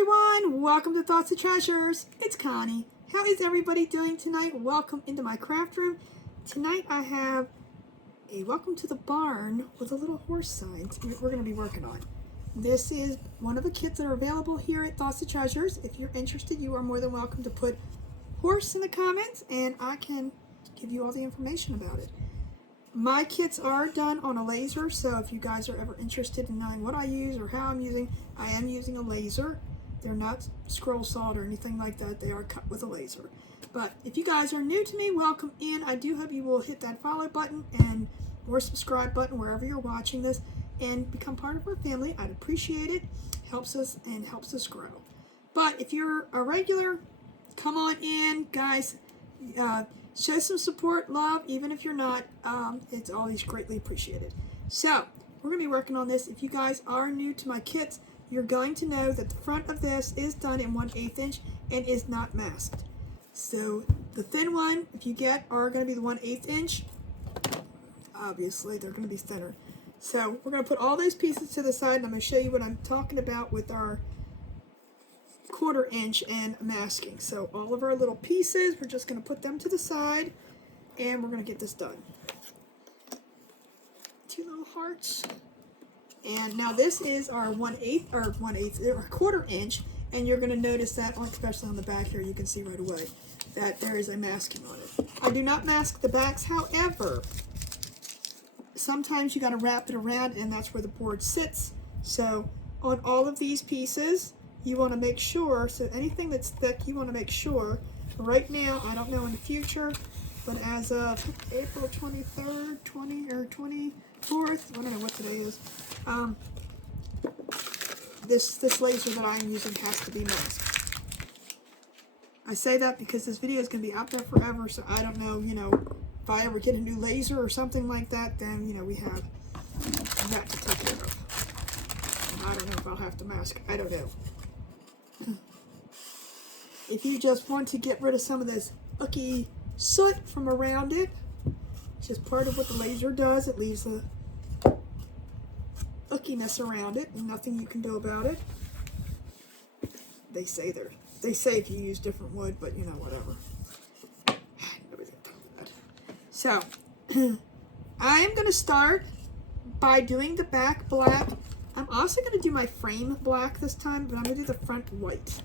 everyone, welcome to Thoughts of Treasures. It's Connie. How is everybody doing tonight? Welcome into my craft room. Tonight I have a welcome to the barn with a little horse sign we're going to be working on. This is one of the kits that are available here at Thoughts of Treasures. If you're interested, you are more than welcome to put horse in the comments and I can give you all the information about it. My kits are done on a laser, so if you guys are ever interested in knowing what I use or how I'm using, I am using a laser. They're not scroll sawed or anything like that. They are cut with a laser. But if you guys are new to me, welcome in. I do hope you will hit that follow button and or subscribe button wherever you're watching this and become part of our family. I'd appreciate it. Helps us and helps us grow. But if you're a regular, come on in, guys. Show some support, love, even if you're not. It's always greatly appreciated. So, we're going to be working on this. If you guys are new to my kits, you're going to know that the front of this is done in 1/8 inch and is not masked. So, the thin one, if you get, are going to be the 1/8 inch. Obviously, they're going to be thinner. So, we're going to put all those pieces to the side, and I'm going to show you what I'm talking about with our 1/4 inch and masking. So all of our little pieces, we're just going to put them to the side and we're going to get this done. 2 little hearts. And now this is our 1/8 or 1/4 inch, and you're going to notice that, especially on the back here, you can see right away that there is a masking on it. I do not mask the backs, however, sometimes you got to wrap it around and that's where the board sits. So on all of these pieces, you want to make sure, so anything that's thick, you want to make sure, right now, I don't know in the future, but as of April 23rd, 24th, I don't know what today is, this laser that I'm using has to be masked. I say that because this video is going to be out there forever, so I don't know, if I ever get a new laser or something like that, then, we have that to take care of. And I don't know if I'll have to mask, I don't know. If you just want to get rid of some of this icky soot from around it, it's just part of what the laser does. It leaves the ickiness around it and nothing you can do about it. They say if you use different wood, but whatever. Nobody's got time for that. So, I am going to start by doing the back black. I'm also going to do my frame black this time, but I'm going to do the front white.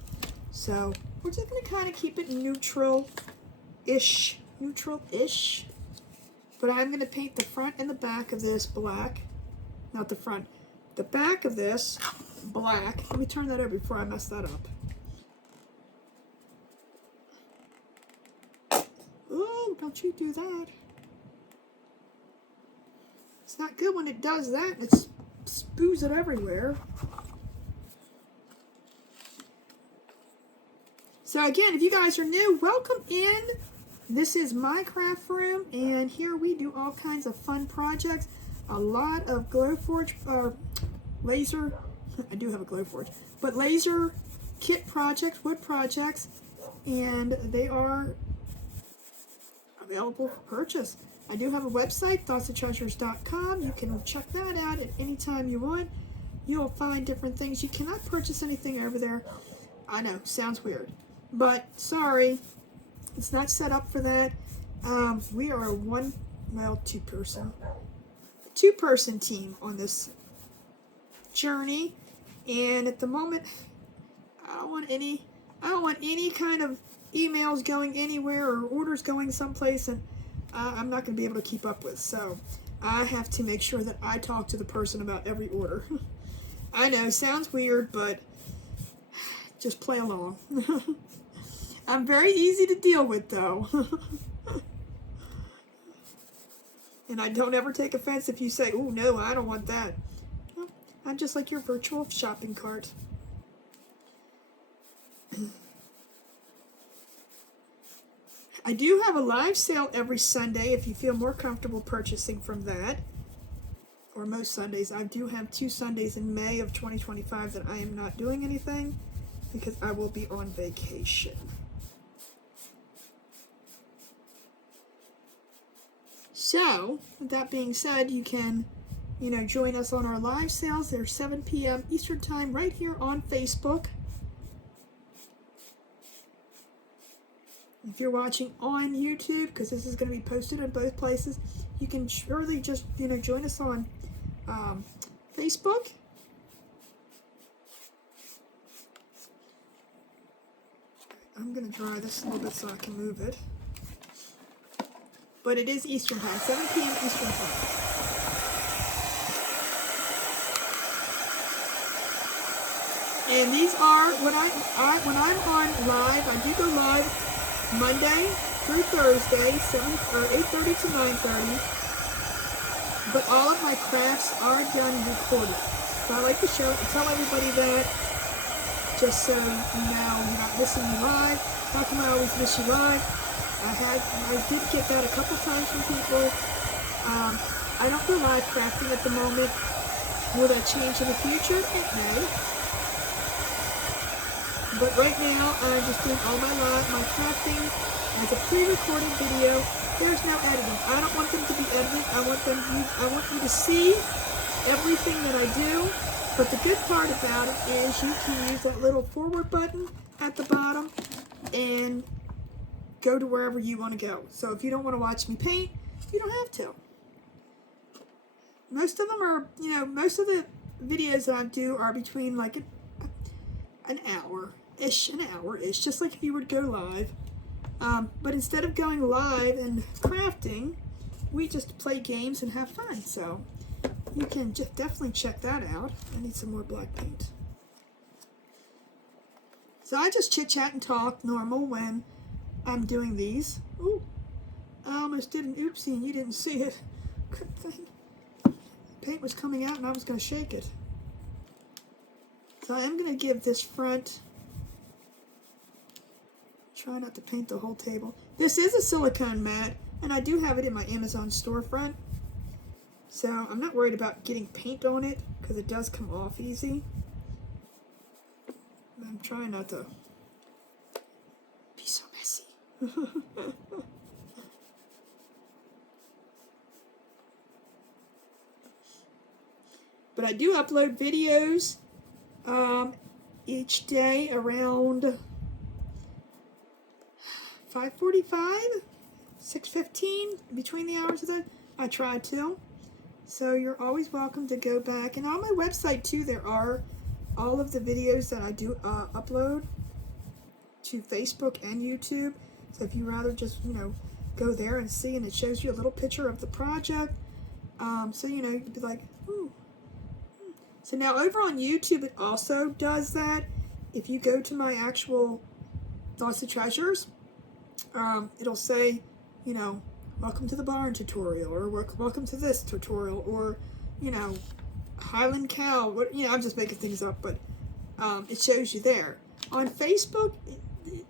So, we're just going to kind of keep it neutral-ish. But I'm going to paint the front and the back of this black. Not the front. The back of this black. Let me turn that over before I mess that up. Oh, don't you do that. It's not good when it does that. It spews it everywhere. So again, if you guys are new, welcome in. This is my craft room, and here we do all kinds of fun projects. A lot of Glowforge, laser, I do have a Glowforge, but laser kit projects, wood projects, and they are available for purchase. I do have a website, thoughtsofTreasures.com. You can check that out at any time you want. You'll find different things. You cannot purchase anything over there. I know, sounds weird. But, sorry, it's not set up for that. We are a two-person team on this journey. And at the moment, I don't want any kind of emails going anywhere or orders going someplace, and I'm not going to be able to keep up with. So, I have to make sure that I talk to the person about every order. I know, sounds weird, but just play along. I'm very easy to deal with, though. And I don't ever take offense if you say, oh, no, I don't want that. Well, I'm just like your virtual shopping cart. I do have a live sale every Sunday if you feel more comfortable purchasing from that. Or most Sundays. I do have 2 Sundays in May of 2025 that I am not doing anything because I will be on vacation. So, with that being said, you can, join us on our live sales. They're 7 p.m. Eastern Time right here on Facebook. If you're watching on YouTube, because this is going to be posted on both places, you can surely just, join us on Facebook. I'm going to dry this a little bit so I can move it. But it is Eastern Time, 7 p.m. Eastern Time. And these are, when I'm on live, I do go live Monday through Thursday, 8:30 to 9:30. But all of my crafts are done recorded. So I like to tell everybody that, just so you know you're not missing me live. How come I always miss you live? I did get that a couple times from people. I don't do live crafting at the moment. Will that change in the future? It may. But right now, I'm just doing all my crafting as a pre-recorded video. There's no editing. I don't want them to be edited. I want you to see everything that I do. But the good part about it is you can use that little forward button at the bottom and go to wherever you want to go. So if you don't want to watch me paint, you don't have to. Most of them are, most of the videos that I do are between like an hour-ish, just like if you would go live. But instead of going live and crafting, we just play games and have fun. So you can definitely check that out. I need some more black paint. So I just chit-chat and talk normal when I'm doing these. Ooh, I almost did an oopsie and you didn't see it. Good thing. Paint was coming out and I was going to shake it. So I am going to give this front, try not to paint the whole table. This is a silicone mat, and I do have it in my Amazon storefront. So I'm not worried about getting paint on it, because it does come off easy. I'm trying not to be so messy. But I do upload videos each day around 5:45, 6:15, between the hours of that. I try to. So you're always welcome to go back. And on my website too, there are all of the videos that I do upload to Facebook and YouTube. So if you rather just, go there and see, and it shows you a little picture of the project. So, you'd be like, ooh. So now over on YouTube, it also does that. If you go to my actual Thoughts of Treasures, it'll say, welcome to the barn tutorial, or welcome to this tutorial, or, Highland Cow. I'm just making things up, but it shows you there. On Facebook,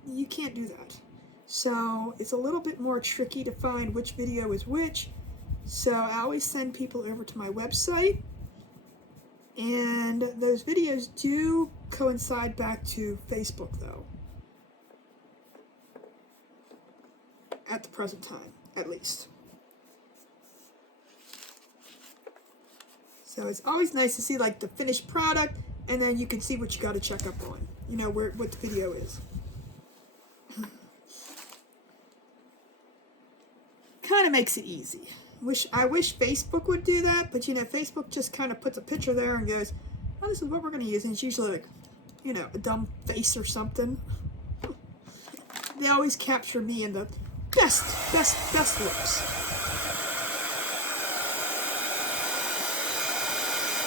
you can't do that. So it's a little bit more tricky to find which video is which. So I always send people over to my website, and those videos do coincide back to Facebook though. At the present time, at least. So it's always nice to see like the finished product, and then you can see what you got to check up on. What the video is. Kind of makes it easy. I wish Facebook would do that, but Facebook just kind of puts a picture there and goes, oh, this is what we're going to use, and it's usually like, a dumb face or something. They always capture me in the best looks.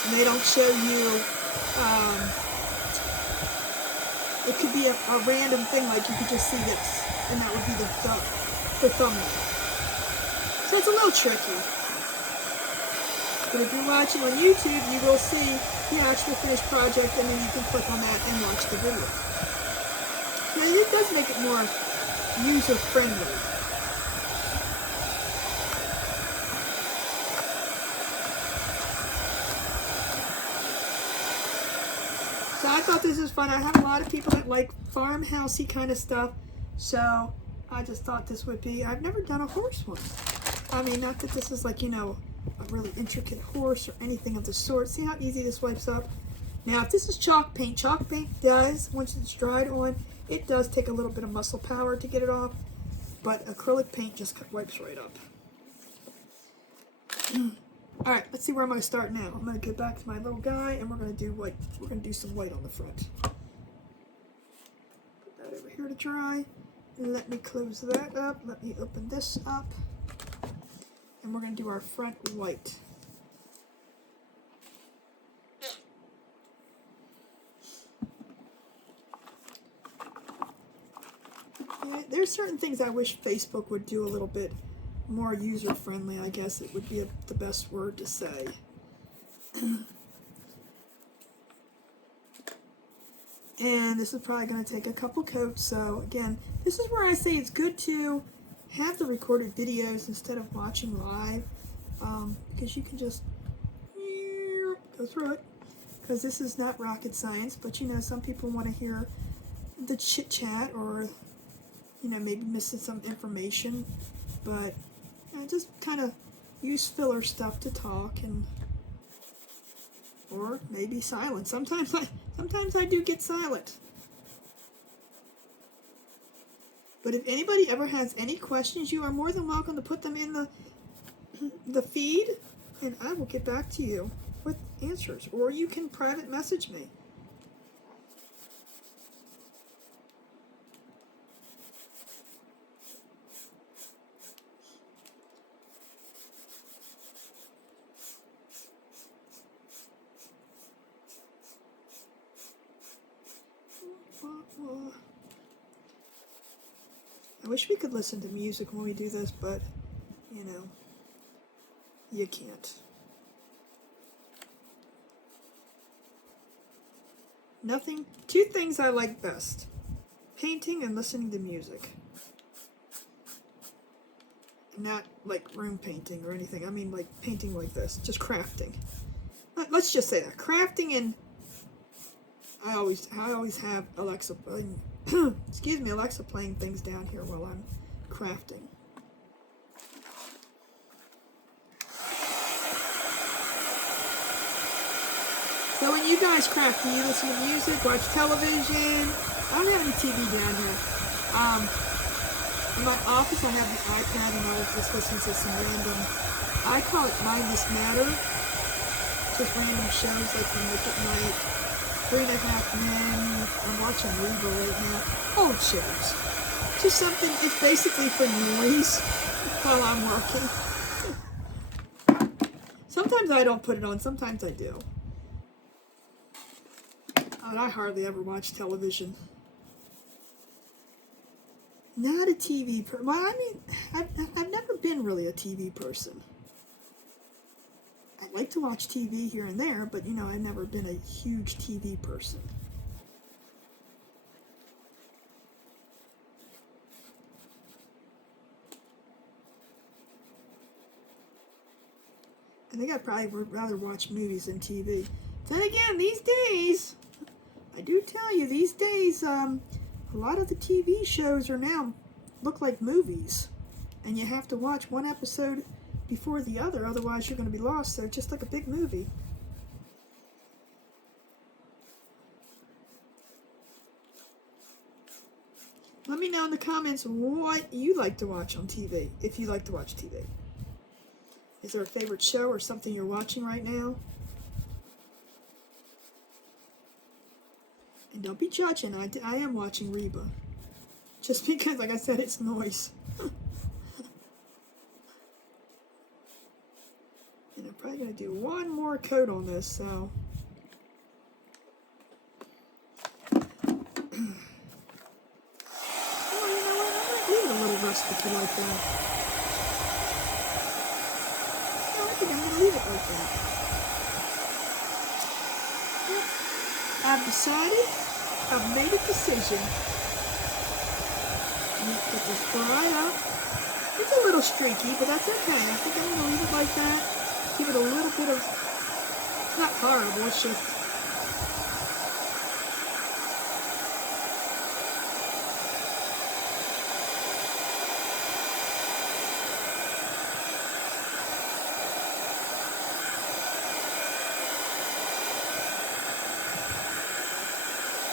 And they don't show you, it could be a random thing, like you could just see this, and that would be the thumbnail. So it's a little tricky. But if you're watching on YouTube, you will see the actual finished project, and then you can click on that and watch the video. So it does make it more user-friendly. So I thought this was fun. I have a lot of people that like farmhousey kind of stuff, so I just thought this would be, I've never done a horse one. I mean, not that this is like, a really intricate horse or anything of the sort. See how easy this wipes up? Now, if this is chalk paint does, once it's dried on, it does take a little bit of muscle power to get it off. but acrylic paint just wipes right up. Alright, let's see where I'm going to start now. I'm going to get back to my little guy, and we're going to do white. We're going to do some white on the front. Put that over here to dry. Let me close that up. Let me open this up. And we're going to do our front white. Yeah, there's certain things I wish Facebook would do a little bit more user-friendly, I guess it would be the best word to say. And this is probably going to take a couple coats, so again, this is where I say it's good to have the recorded videos instead of watching live, because you can just go through it, because this is not rocket science, but you know, some people want to hear the chit-chat, or you know, maybe missing some information, but just kind of use filler stuff to talk, and or maybe silent. Sometimes I do get silent. But if anybody ever has any questions, you are more than welcome to put them in the feed, and I will get back to you with answers, or you can private message me. I wish we could listen to music when we do this, but, you know, you can't. Two things I like best: painting and listening to music. Not like room painting or anything. I mean like painting like this, just crafting. Let's just say that. Crafting, and I always have Alexa playing, excuse me, Alexa playing things down here while I'm crafting. So when you guys craft, do you listen to music, watch television? I don't have any TV down here. In my office I have the iPad, and I'll just listen to some random, I call it mindless matter, just random shows like from Nick at Night, 3.5 Men. I'm watching Reba right now. Old shows. Just something, it's basically for noise while I'm working. Sometimes I don't put it on, sometimes I do. And I hardly ever watch television. Not a TV person. Well, I mean, I've never been really a TV person. I like to watch TV here and there, but you know, I've never been a huge TV person. I think I probably would rather watch movies than TV. Then again, these days, I do tell you, these days, a lot of the TV shows are now look like movies, and you have to watch one episode before the other, otherwise you're going to be lost. They're just like a big movie. Let me know in the comments what you like to watch on TV, if you like to watch TV. Is there a favorite show or something you're watching right now? And don't be judging. I am watching Reba. Just because, like I said, it's noise. And I'm probably going to do one more coat on this, so. Oh, you know what? I might leave it a little rustic like that. No, I think I'm going to leave it like that. Yep. I've decided. I've made a decision. Get this dry up. It's a little streaky, but that's okay. I think I'm going to leave it like that. Give it a little bit of, it's not horrible, it's just,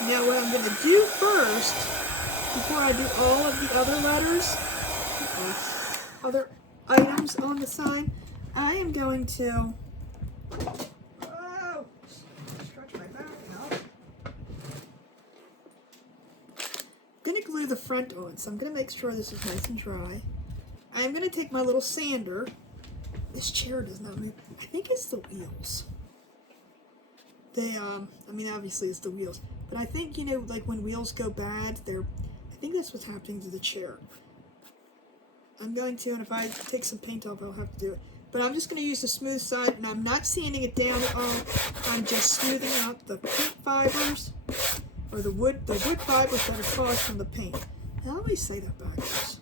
now what I'm going to do first, before I do all of the other letters, other items on the sign. I am going to stretch my back out. I'm going to glue the front on, so I'm going to make sure this is nice and dry. I'm going to take my little sander. This chair does not move. I think it's the wheels. They, I mean, obviously it's the wheels. But I think, you know, like when wheels go bad, I think that's what's happening to the chair. I'm going to, and if I take some paint off, I'll have to do it. But I'm just going to use the smooth side, and I'm not sanding it down at all. I'm just smoothing out the paint fibers, or the wood fibers that are caused from the paint. Now, I always say that backwards.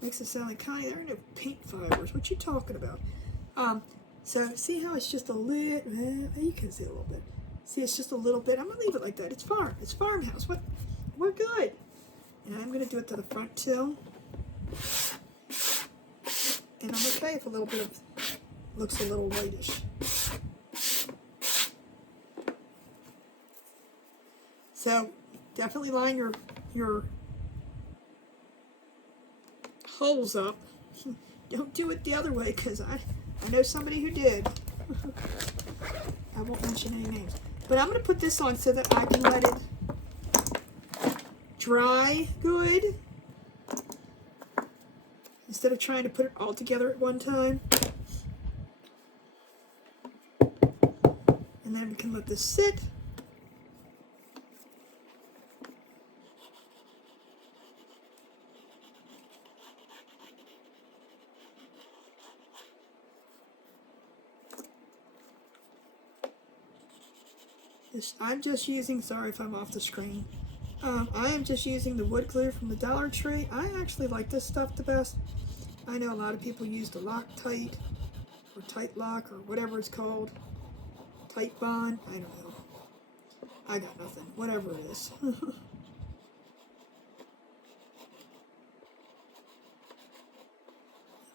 Makes it sound like, Connie, there are no paint fibers. What you talking about? So see how it's just a little, you can see a little bit. See, it's just a little bit. I'm going to leave it like that. It's farm. It's farmhouse. We're good. And I'm going to do it to the front too. And I'm okay if a little bit of looks a little whitish. So definitely line your holes up. Don't do it the other way, because I know somebody who did. I won't mention any names. But I'm going to put this on so that I can let it dry good, instead of trying to put it all together at one time. And then we can let this sit. I'm just using, sorry if I'm off the screen, I am just using the wood glue from the Dollar Tree. I actually like this stuff the best. I know a lot of people use the Loctite, or Tight Lock, or whatever it's called. Tight Bond, I don't know. I got nothing, whatever it is.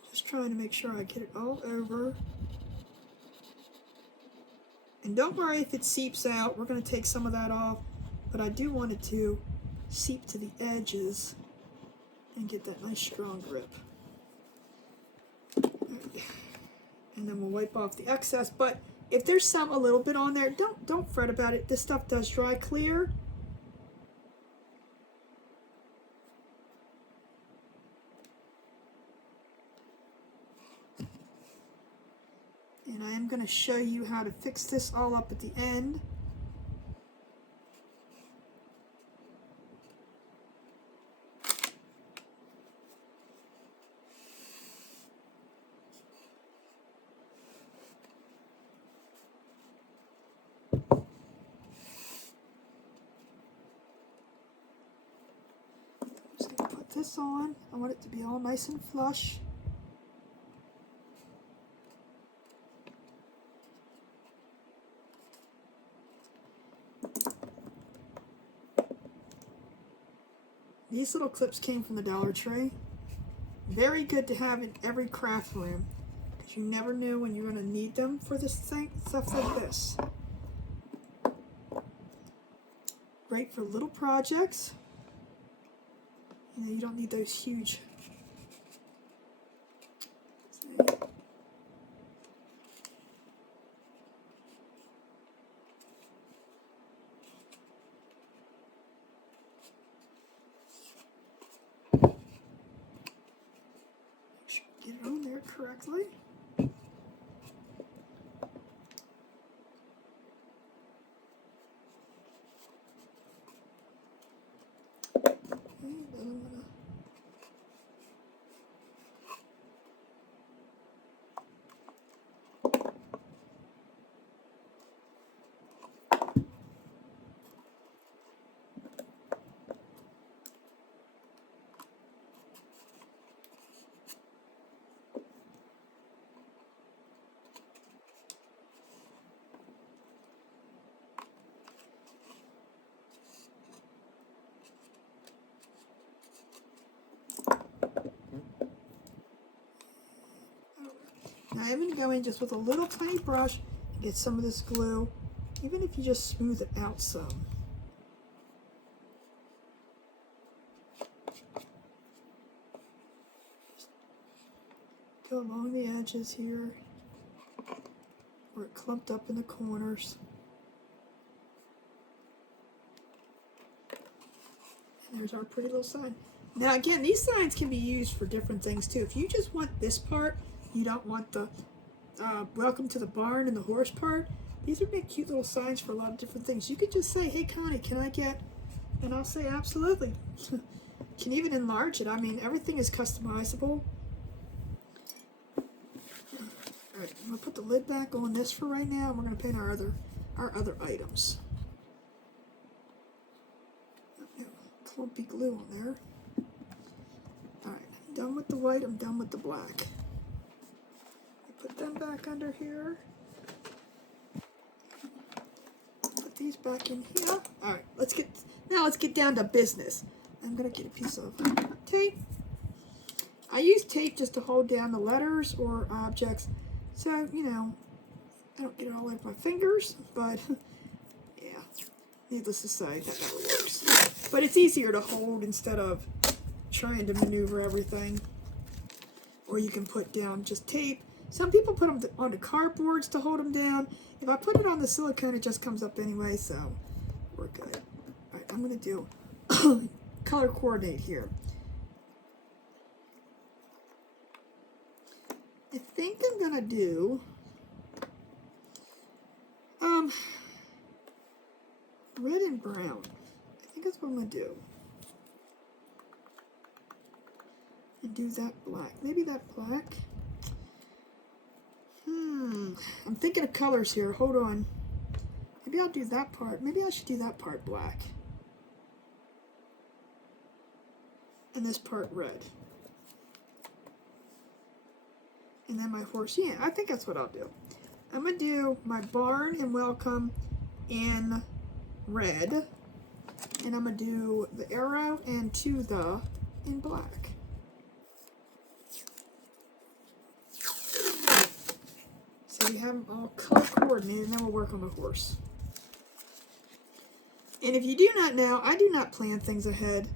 Just trying to make sure I get it all over. And don't worry if it seeps out, we're going to take some of that off, but I do want it to seep to the edges and get that nice strong grip. And then we'll wipe off the excess, but if there's some a little bit on there, don't fret about it. This stuff does dry clear. And I am going to show you how to fix this all up at the end. I'm just going to put this on. I want it to be all nice and flush. These little clips came from the Dollar Tree. Very good to have in every craft room, because you never know when you're going to need them for this thing, stuff like this. Great for little projects. You know, you don't need those huge. Get it on there correctly. Now I'm going to go in just with a little tiny brush and get some of this glue, even if you just smooth it out some. go along the edges here, where it clumped up in the corners. And there's our pretty little sign. Now again, these signs can be used for different things too. If you just want this part, you don't want the welcome to the barn and the horse part, these would make cute little signs for a lot of different things. You could just say, hey Connie, can I get, and I'll say absolutely. Can even enlarge it. I mean, everything is customizable. Alright, I'm going to put the lid back on this for right now, and we're going to paint our other items. Clumpy glue on there. Alright, I'm done with the white, I'm done with the black. Put them back under here. Put these back in here. Alright, let's get down to business. I'm going to get a piece of tape. I use tape just to hold down the letters or objects. So, you know, I don't get it all over my fingers, but yeah, needless to say, that never works. But it's easier to hold instead of trying to maneuver everything. Or you can put down just tape. Some people put them on the cardboards to hold them down. If I put it on the silicone, it just comes up anyway, so we're good. All right, I'm going to do color coordinate here. I think I'm going to do red and brown. I think that's what I'm going to do. And do that black. Maybe that black. I'm thinking of colors here. Hold on. Maybe I'll do that part. Maybe I should do that part black. And this part red. And then my horse. Yeah, I think that's what I'll do. I'm going to do my barn and welcome in red. And I'm going to do the arrow and to the in black. So we have them all color coordinated, and then we'll work on the horse. And if you do not know, I do not plan things ahead.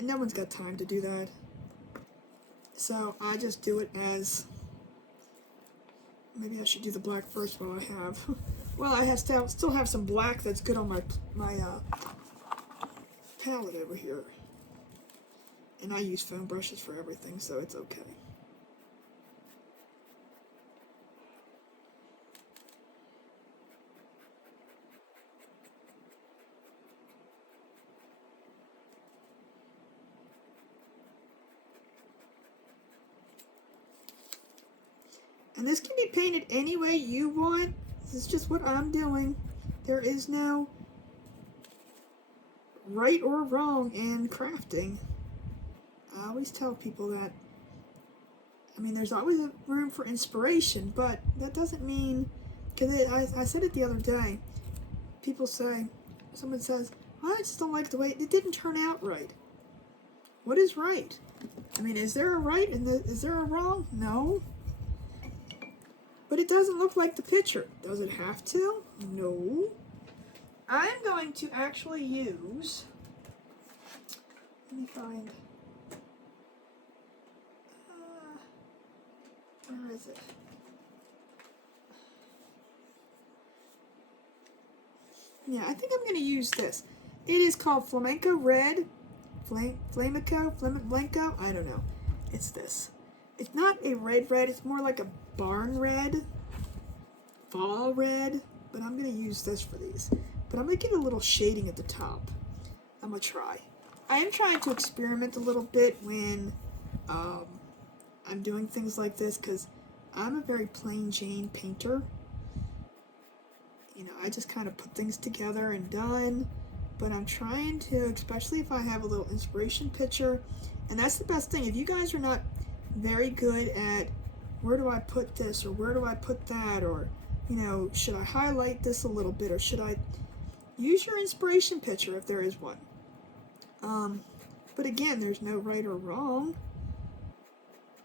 No one's got time to do that. So I just do it as, maybe I should do the black first while I have, well, I have still have some black that's good on my palette over here. And I use foam brushes for everything, so it's okay. And this can be painted any way you want. This is just what I'm doing. There is no right or wrong in crafting. I always tell people that. I mean, there's always a room for inspiration, but that doesn't mean, because I said it the other day. People say, someone says, I just don't like the way it didn't turn out right. What is right? I mean, is there a right and is there a wrong? No. But it doesn't look like the picture. Does it have to? No. I'm going to actually use, let me find, where is it? Yeah, I think I'm going to use this. It is called Flamenco Red. Flamenco, I don't know. It's this. It's not a red, it's more like a barn red, fall red, but I'm going to use this for these. But I'm going to get a little shading at the top. I'm going to try. I am trying to experiment a little bit when I'm doing things like this, because I'm a very plain Jane painter. You know, I just kind of put things together and done. But I'm trying to, especially if I have a little inspiration picture, and that's the best thing. If you guys are not very good at where do I put this or where do I put that, or, you know, should I highlight this a little bit, or should I use your inspiration picture if there is one. But again, there's no right or wrong.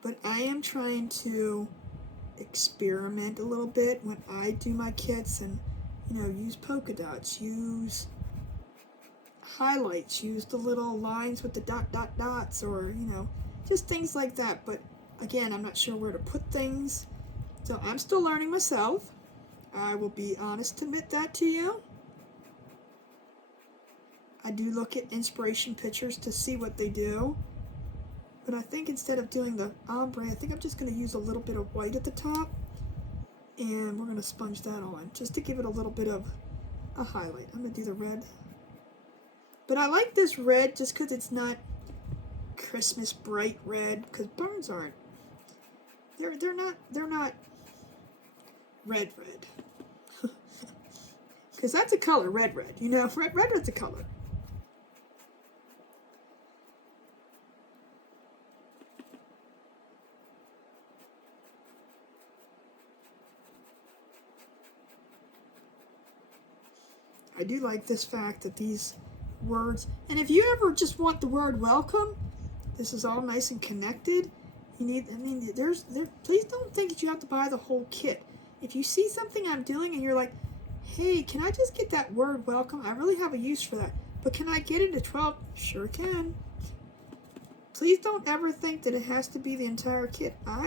But I am trying to experiment a little bit when I do my kits, and, you know, use polka dots, use highlights, use the little lines with the dots, or, you know, just things like that. But Again, I'm not sure where to put things, so I'm still learning myself. I will be honest to admit that to you. I do look at inspiration pictures to see what they do, but I think instead of doing the ombre, I think I'm just going to use a little bit of white at the top, and we're going to sponge that on just to give it a little bit of a highlight. I'm going to do the red, but I like this red just because it's not Christmas bright red, because barns aren't. They're not red. Because that's a color, red. You know, red's a color. I do like this fact that these words, and if you ever just want the word welcome, this is all nice and connected. You need, I mean, please don't think that you have to buy the whole kit. If you see something I'm doing and you're like, hey, can I just get that word welcome? I really have a use for that. But can I get it at 12? Sure can. Please don't ever think that it has to be the entire kit. Now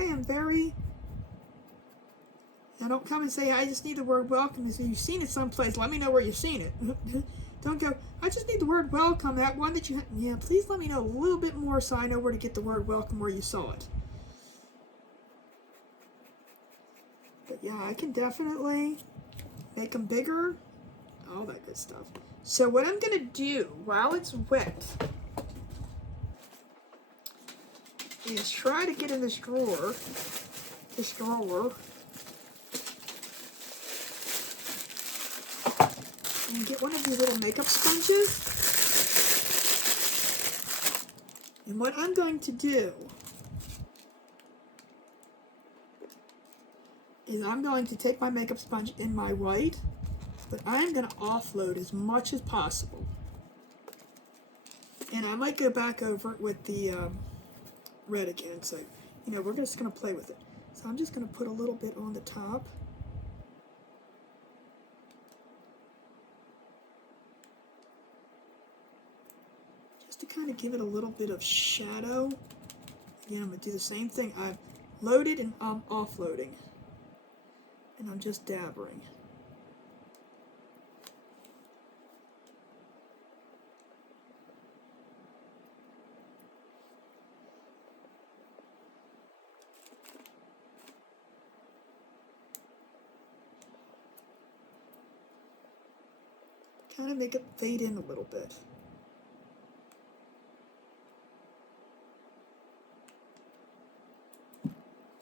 don't come and say, I just need the word welcome. If you've seen it someplace, let me know where you've seen it. Don't go, I just need the word welcome, that one that you had. Yeah, please let me know a little bit more so I know where to get the word welcome where you saw it. But yeah, I can definitely make them bigger, all that good stuff. So what I'm going to do while it's wet is try to get in this drawer, and get one of these little makeup sponges. And what I'm going to do is I'm going to take my makeup sponge in my white, but I'm going to offload as much as possible. And I might go back over it with the red again. So, you know, we're just going to play with it. So I'm just going to put a little bit on the top. Just to kind of give it a little bit of shadow. Again, I'm going to do the same thing. I've loaded and I'm offloading. And I'm just dabbering. Kind of make it fade in a little bit.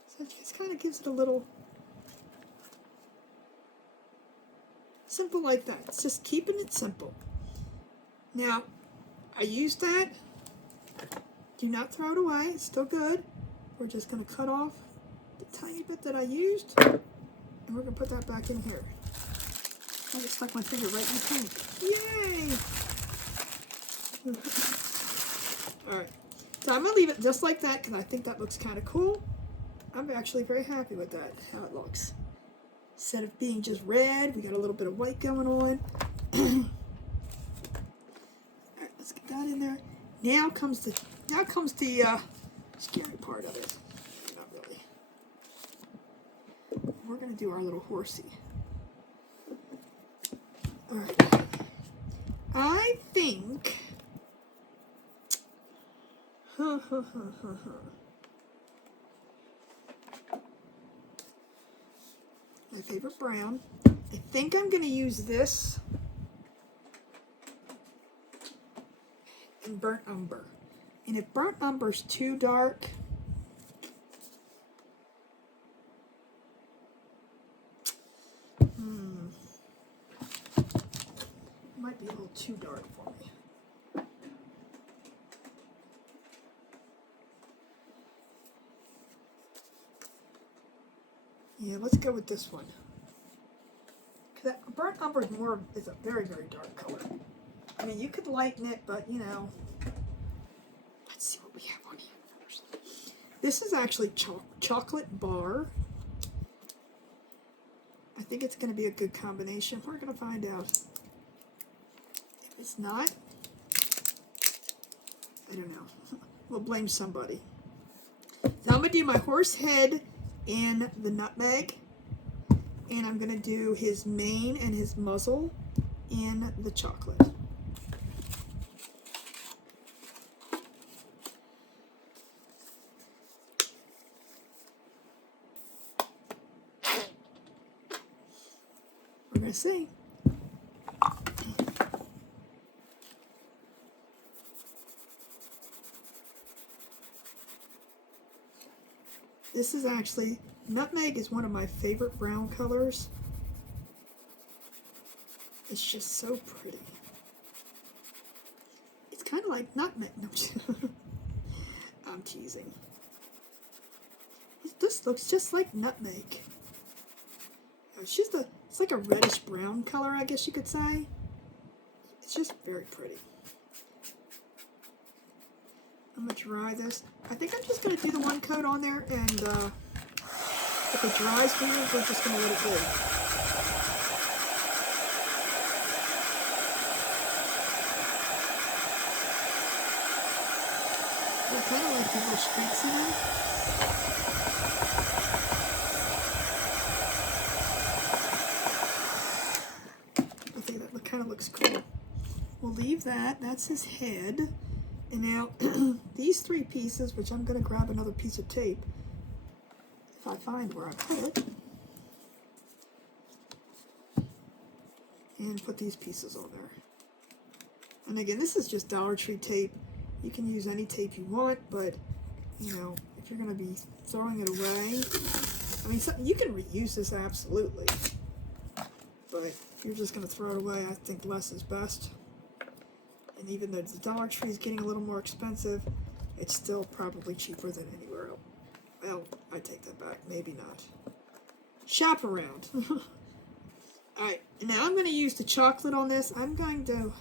So it just kind of gives it a little simple like that. It's just keeping it simple. Now, I used that. Do not throw it away. It's still good. We're just going to cut off the tiny bit that I used, and we're going to put that back in here. I just stuck my finger right in the paint. Yay! Alright, so I'm going to leave it just like that because I think that looks kind of cool. I'm actually very happy with that, how it looks. Instead of being just red, we got a little bit of white going on. Alright, let's get that in there. Now comes the scary part of it. Not really. We're going to do our little horsey. Alright. I think my favorite brown. I think I'm going to use this in burnt umber. And if burnt umber's too dark, it might be a little too dark for me. Yeah, let's go with this one. Because burnt umber is a very, very dark color. I mean, you could lighten it, but you know. Let's see what we have on here first. This is actually chocolate bar. I think it's going to be a good combination. We're going to find out. If it's not, I don't know. We'll blame somebody. So I'm going to do my horse head in the nutmeg. And I'm going to do his mane and his muzzle in the chocolate. We're going to see. This is actually, nutmeg is one of my favorite brown colors. It's just so pretty. It's kind of like nutmeg. No, I'm teasing. This looks just like nutmeg. It's like a reddish brown color, I guess you could say. It's just very pretty. I'm going to dry this. I think I'm just going to do the one coat on there, and if it dries for you, we're just going to let it go. I kind of like the little streaks in there. I think that kind of looks cool. We'll leave that. That's his head. And now, these three pieces, which I'm going to grab another piece of tape, if I find where I put it, and put these pieces on there. And again, this is just Dollar Tree tape. You can use any tape you want, but, you know, if you're going to be throwing it away, I mean, you can reuse this absolutely. But if you're just going to throw it away, I think less is best. And even though the Dollar Tree is getting a little more expensive, it's still probably cheaper than anywhere else. Well, I take that back. Maybe not. Shop around. Alright, now I'm going to use the chocolate on this. I'm going to,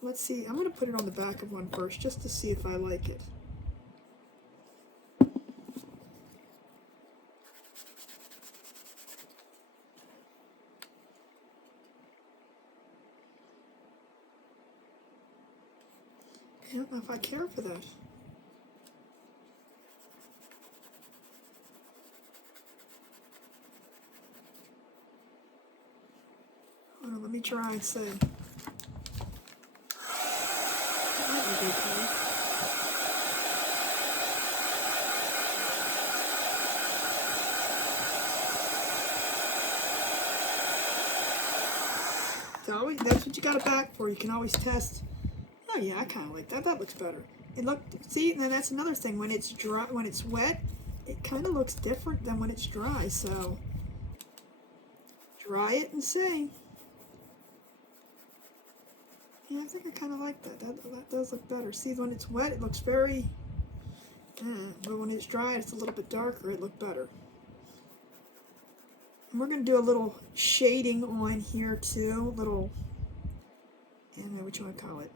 let's see, I'm going to put it on the back of one first just to see if I like it. I don't know if I care for that. Hold on, let me try and see. That might be okay. So always, that's what you got it back for. You can always test. Oh yeah, I kind of like that. That looks better. It looked. See, and then that's another thing. When it's dry, when it's wet, it kind of looks different than when it's dry. So dry it and see. Yeah, I think I kind of like that. That does look better. See, when it's wet, it looks very. But when it's dry, it's a little bit darker. It looked better. And we're going to do a little shading on here too. Little. I don't know what you want to call it.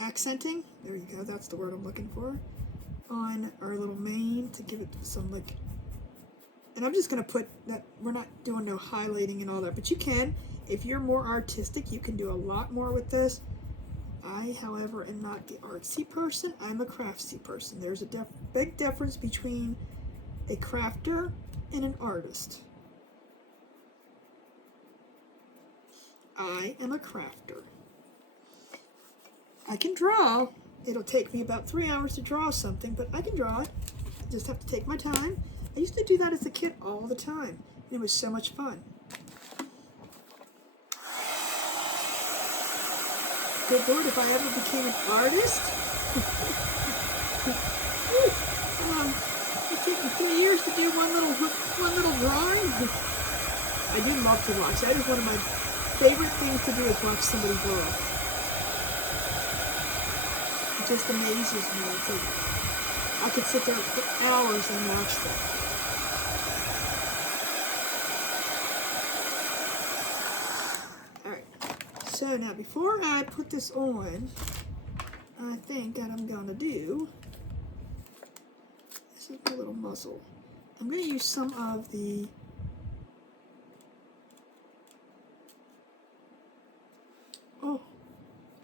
Accenting, there you go, that's the word I'm looking for, on our little mane to give it some, like, and I'm just going to put that, we're not doing no highlighting and all that, but you can, if you're more artistic, you can do a lot more with this. I, however, am not the artsy person, I'm a craftsy person. There's a big difference between a crafter and an artist. I am a crafter. I can draw. It'll take me about 3 hours to draw something, but I can draw it. I just have to take my time. I used to do that as a kid all the time. It was so much fun. Good Lord, if I ever became an artist. It took me 3 years to do one little drawing. I do love to watch. That is one of my favorite things to do is watch somebody draw. It just amazes me. I could sit there for hours and watch them. Alright, so now before I put this on, I think that I'm going to do, this is my little muzzle. I'm going to use some of the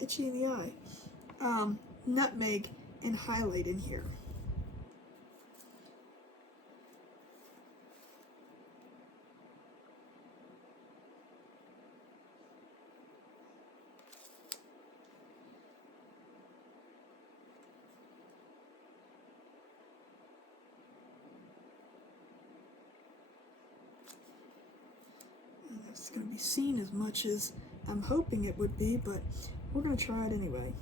itchy in the eye. Nutmeg and highlight in here. It's going to be seen as much as I'm hoping it would be, but we're going to try it anyway.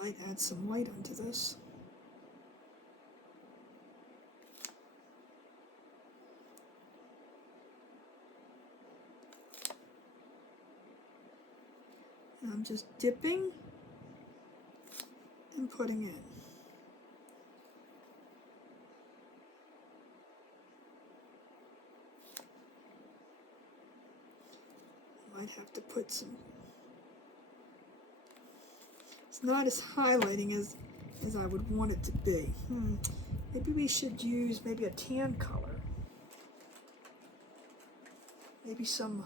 I might add some white onto this. And I'm just dipping and putting in. Might have to put some. It's not as highlighting as I would want it to be. Maybe we should use maybe a tan color. Maybe some.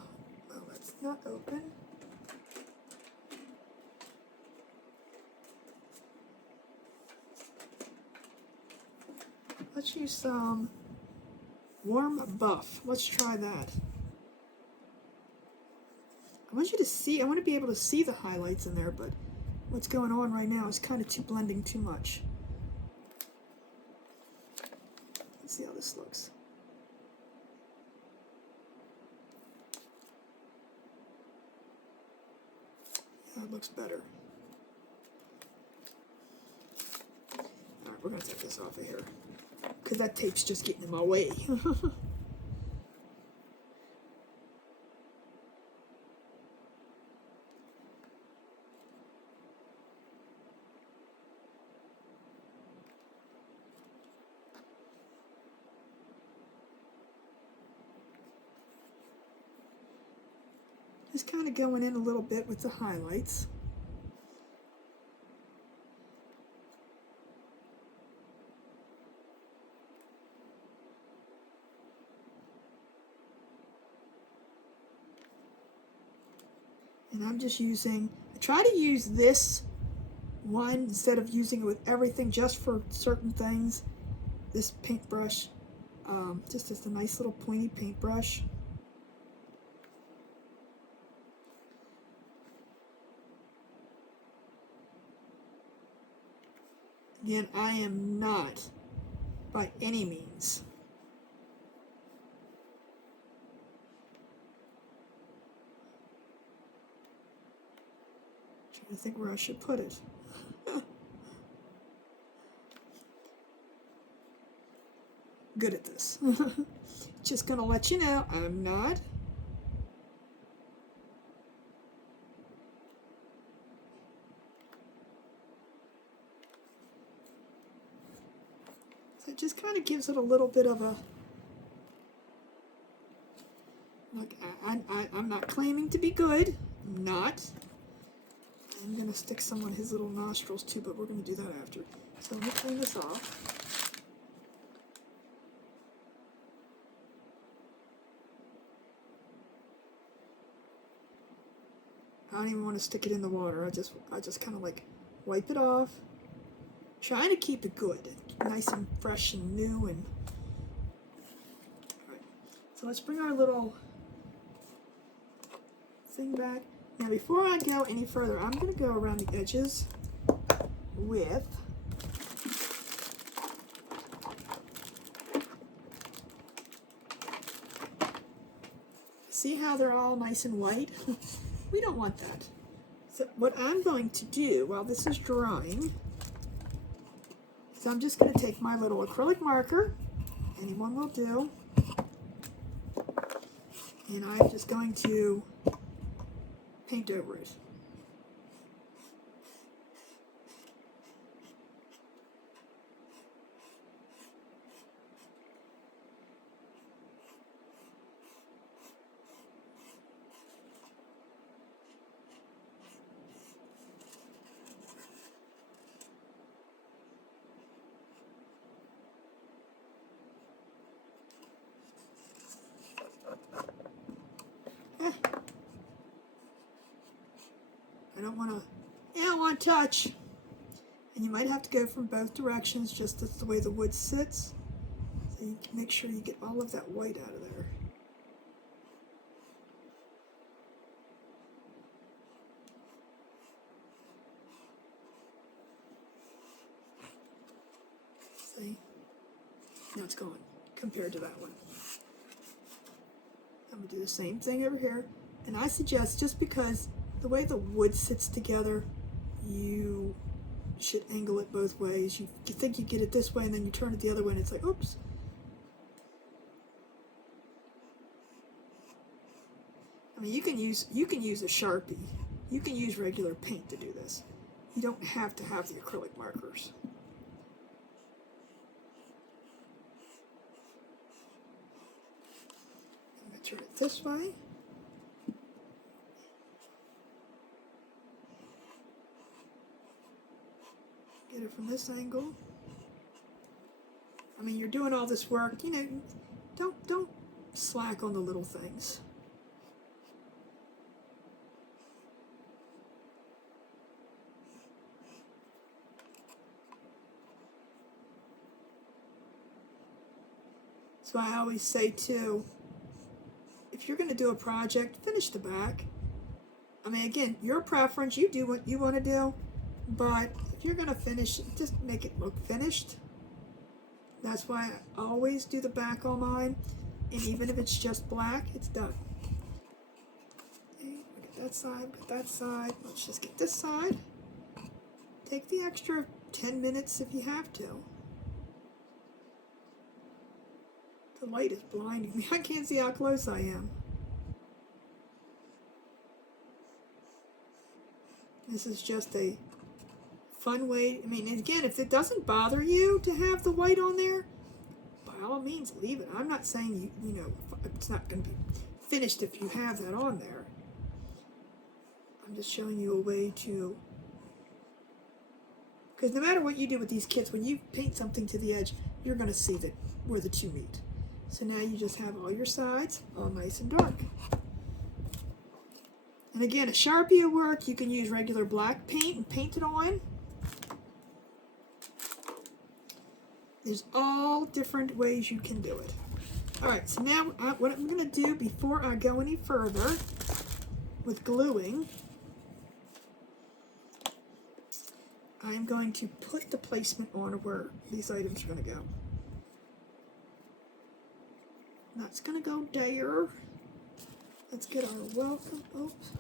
Oh, that's not open. Let's use some warm buff. Let's try that. I want you to see, I want to be able to see the highlights in there, but what's going on right now is kind of blending too much. Let's see how this looks. Yeah, it looks better. Alright, we're going to take this off of here, because that tape's just getting in my way. Just kind of going in a little bit with the highlights. And I'm just using, I try to use this one instead of using it with everything, just for certain things. This paintbrush, just as a nice little pointy paintbrush. Again, I am not by any means trying to think where I should put it. Good at this. Just gonna let you know I'm not. So it just kind of gives it a little bit of a, like, I'm not claiming to be good. I'm not. I'm gonna stick some on his little nostrils too, but we're gonna do that after. So let me clean this off. I don't even want to stick it in the water. I just kind of like wipe it off. Trying to keep it good, nice and fresh and new. And all right. So let's bring our little thing back. Now before I go any further, I'm going to go around the edges with see how they're all nice and white? We don't want that. So what I'm going to do while this is drying is I'm just going to take my little acrylic marker, anyone will do, and I'm just going to paint over it. don't want to touch. And you might have to go from both directions, just that's the way the wood sits. So you can make sure you get all of that white out of there. See? Now it's gone compared to that one. I'm going to do the same thing over here. And I suggest, just because the way the wood sits together, you should angle it both ways. You think you get it this way, and then you turn it the other way, and it's like, oops. I mean, you can use a Sharpie. You can use regular paint to do this. You don't have to have the acrylic markers. I'm going to turn it this way. Get it from this angle. I mean, you're doing all this work, you know, don't slack on the little things. So I always say too, if you're going to do a project, finish the back. I mean, again, your preference, you do what you want to do, but if you're going to finish, just make it look finished. That's why I always do the back on mine, and even if it's just black, it's done. Okay, look at that side, look at that side. Let's just get this side. Take the extra 10 minutes if you have to. The light is blinding me. I can't see how close I am. This is just a fun way. I mean, again, if it doesn't bother you to have the white on there, by all means, leave it. I'm not saying you know it's not going to be finished if you have that on there. I'm just showing you a way to, because no matter what you do with these kits, when you paint something to the edge, you're going to see that where the two meet. So now you just have all your sides all nice and dark. And again, a Sharpie will work. You can use regular black paint and paint it on. There's all different ways you can do it. Alright, so now what I'm going to do before I go any further with gluing, I'm going to put the placement on where these items are going to go. That's going to go there. Let's get our welcome. Oops.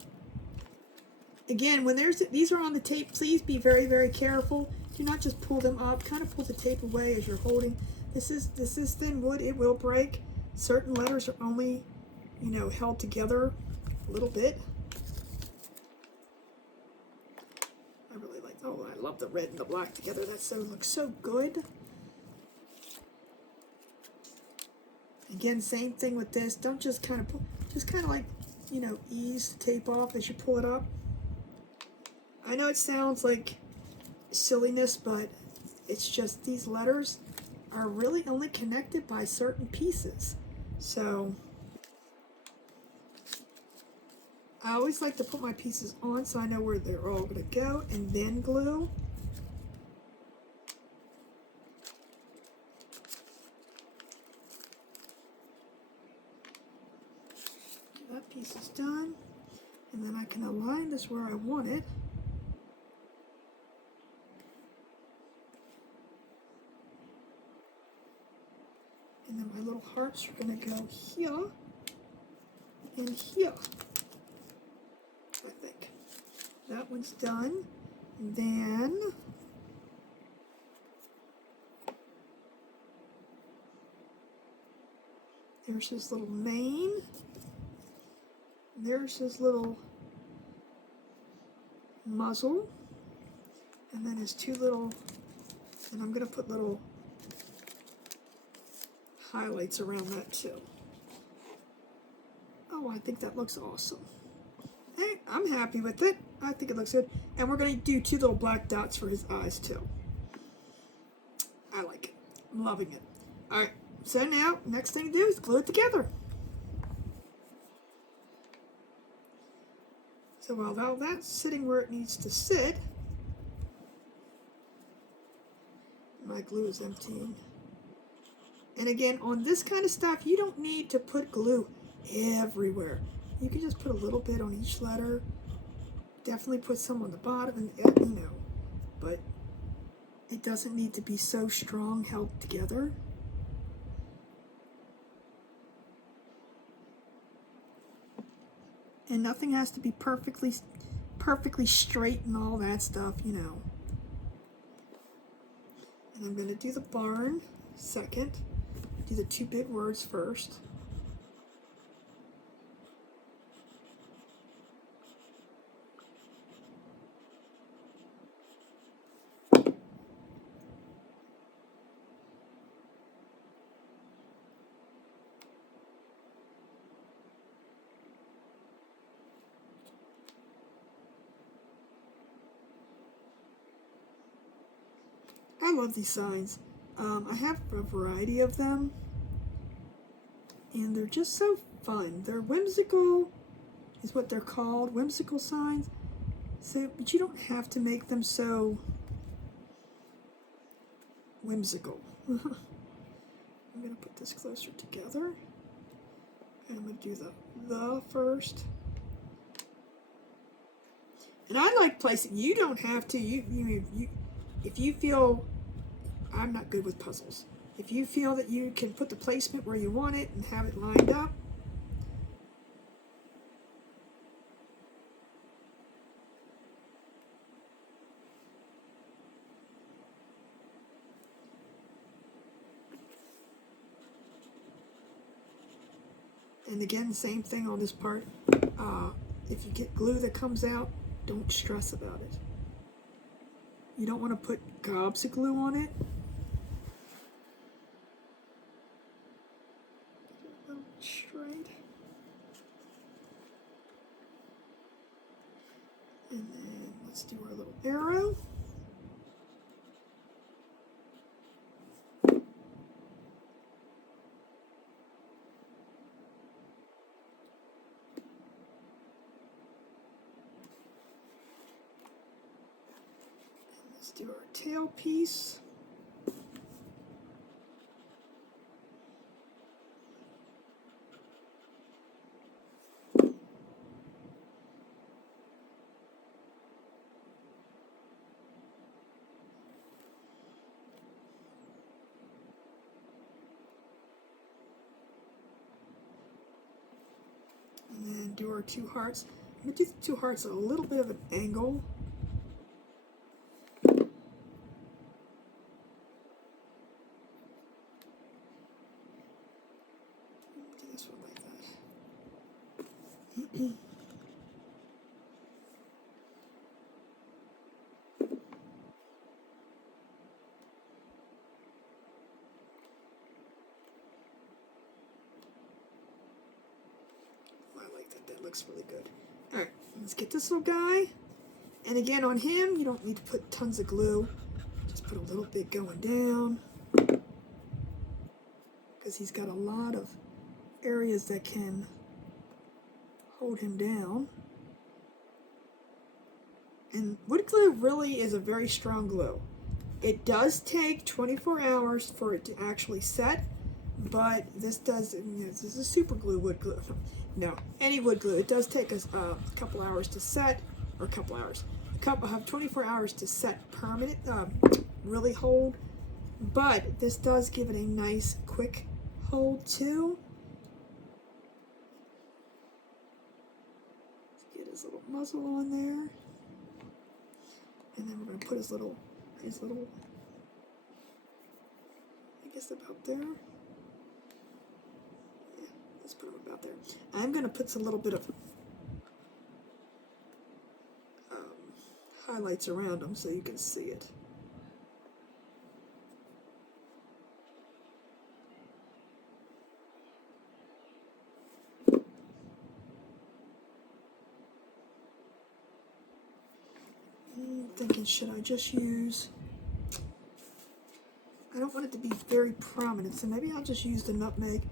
Again, when these are on the tape, please be very, very careful. Do not just pull them up. Kind of pull the tape away as you're holding. This is thin wood. It will break. Certain letters are only, held together a little bit. I really like. Oh, I love the red and the black together. That looks so good. Again, same thing with this. Don't just kind of pull. Just kind of like, ease the tape off as you pull it up. I know it sounds like silliness, but it's just these letters are really only connected by certain pieces. So I always like to put my pieces on so I know where they're all going to go, and then glue. That piece is done, and then I can align this where I want it. And then my little hearts are going to go here and here, I think. That one's done. And then there's his little mane. There's his little muzzle, and then his two little, and I'm going to put little highlights around that too. Oh, I think that looks awesome. Hey, I'm happy with it. I think it looks good. And we're going to do two little black dots for his eyes too. I like it. I'm loving it. Alright, so now, next thing to do is glue it together. So So while that's sitting where it needs to sit, my glue is emptying. And again, on this kind of stuff, you don't need to put glue everywhere. You can just put a little bit on each letter. Definitely put some on the bottom, and but it doesn't need to be so strong held together. And nothing has to be perfectly straight and all that stuff, And I'm going to do the barn second. Do the two big words first. I love these signs. I have a variety of them, and they're just so fun. They're whimsical, is what they're called, whimsical signs. So, but you don't have to make them so whimsical. I'm going to put this closer together, and I'm going to do the first. And I like placing. You don't have to. If you feel, I'm not good with puzzles. If you feel that you can put the placement where you want it and have it lined up, and again, same thing on this part. If you get glue that comes out, don't stress about it. You don't want to put gobs of glue on it. Straight. And then let's do our little arrow. Let's do our tail piece. And then do our two hearts. I'm going to do the two hearts at a little bit of an angle. Do this one like that. I like that. That looks really good. Alright, let's get this little guy. And again, on him, you don't need to put tons of glue. Just put a little bit going down. Because he's got a lot of areas that can hold him down. And wood glue really is a very strong glue. It does take 24 hours for it to actually set, but this does, this is a super glue wood glue. No, any wood glue, it does take us a couple hours to set, or 24 hours to set permanent, really hold, but this does give it a nice quick hold too. Let's get his little muzzle on there. And then we're going to put his little, I guess about there. Yeah, let's put him about there. I'm going to put some little bit of highlights around him so you can see it. Thinking, should I just use, I don't want it to be very prominent, so maybe I'll just use the nutmeg.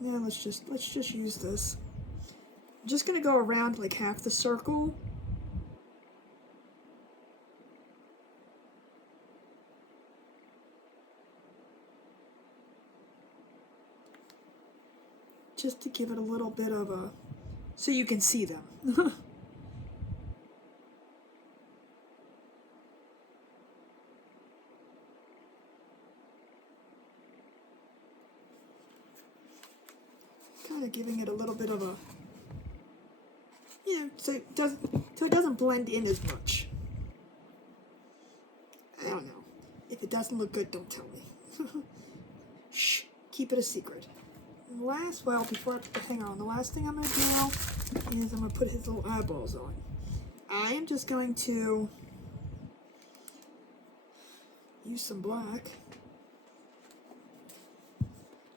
Yeah, let's just use this. I'm just going to go around like half the circle. Just to give it a little bit of a, so you can see them. Kind of giving it a little bit of a, so it doesn't blend in as much. I don't know. If it doesn't look good, don't tell me. Shh, keep it a secret. Before I put the hanger on, the last thing I'm going to do is I'm going to put his little eyeballs on. I am just going to use some black.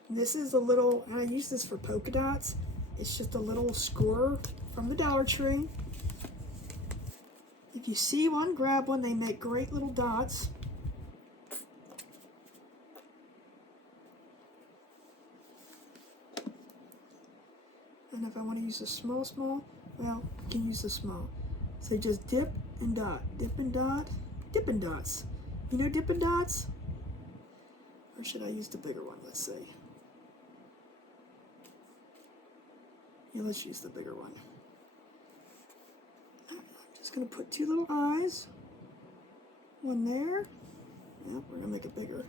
This is a little, and I use this for polka dots. It's just a little scorer from the Dollar Tree. If you see one, grab one. They make great little dots. And if I want to use a small, well, you can use the small. So just dip and dot, dip and dot, dip and dots. You know Dippin' Dots? Or should I use the bigger one? Let's see. Yeah, let's use the bigger one. I'm just going to put two little eyes. One there. Yep, we're going to make it bigger.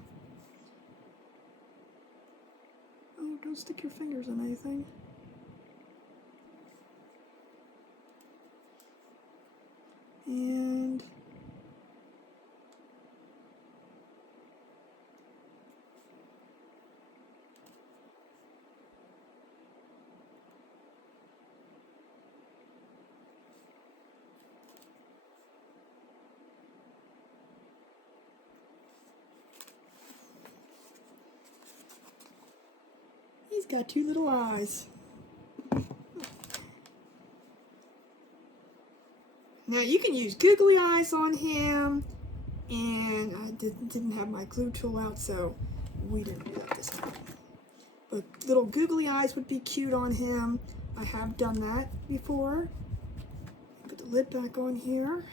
Oh, don't stick your fingers in anything. And he's got two little eyes. Now you can use googly eyes on him, and I didn't have my glue tool out, so we didn't do that this time. But little googly eyes would be cute on him. I have done that before. Put the lid back on here.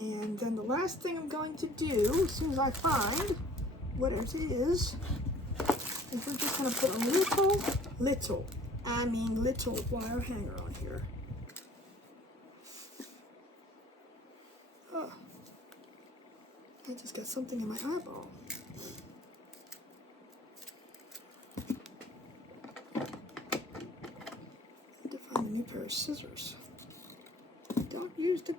And then the last thing I'm going to do, as soon as I find what it is we're just going to put a little wire hanger on here. Oh, I just got something in my eyeball. I need to find a new pair of scissors. Don't use the...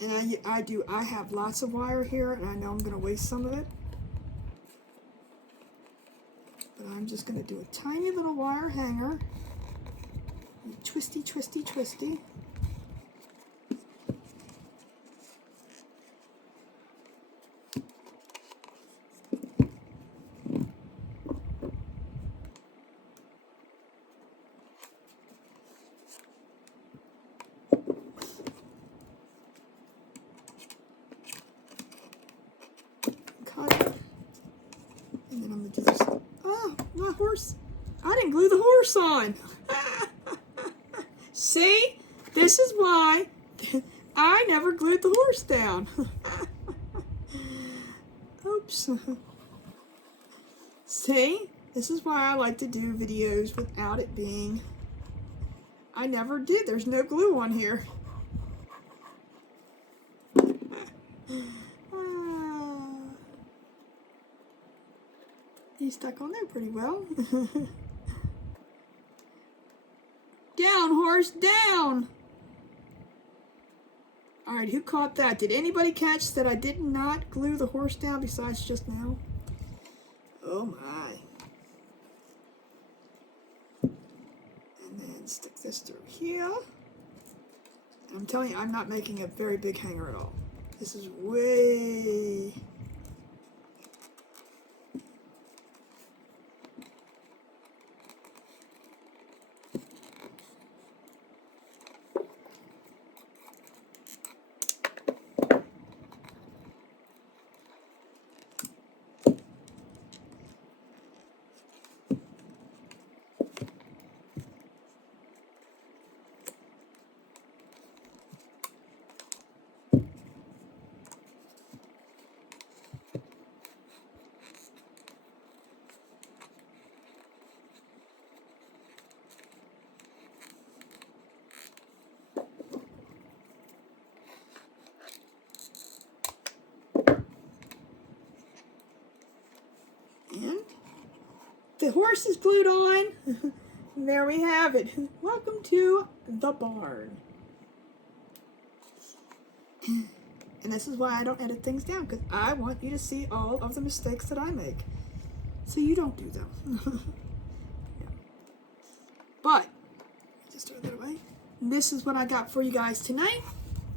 And I have lots of wire here, and I know I'm going to waste some of it. But I'm just going to do a tiny little wire hanger. Twisty, twisty, twisty. And then I'm going to do this. Oh, my horse. I didn't glue the horse on. See? This is why I never glued the horse down. Oops. See? This is why I like to do videos without it being... I never did. There's no glue on here. He's stuck on there pretty well. Down, horse, down! Alright, who caught that? Did anybody catch that I did not glue the horse down besides just now? Oh my. And then stick this through here. I'm telling you, I'm not making a very big hanger at all. This is way... the horse is glued on. And there we have it. Welcome to the barn. And this is why I don't edit things down, because I want you to see all of the mistakes that I make, so you don't do them. Yeah. But, just throw that away. This is what I got for you guys tonight.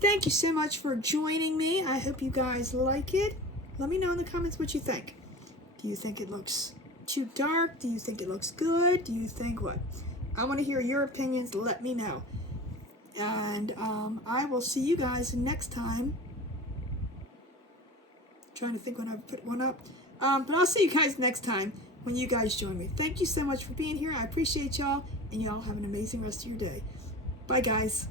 Thank you so much for joining me. I hope you guys like it. Let me know in the comments what you think. Do you think it looks too dark? Do you think it looks good? Do you think what? I want to hear your opinions. Let me know. And I will see you guys next time. Trying to think when I put one up. But I'll see you guys next time when you guys join me. Thank you so much for being here. I appreciate y'all. And y'all have an amazing rest of your day. Bye, guys.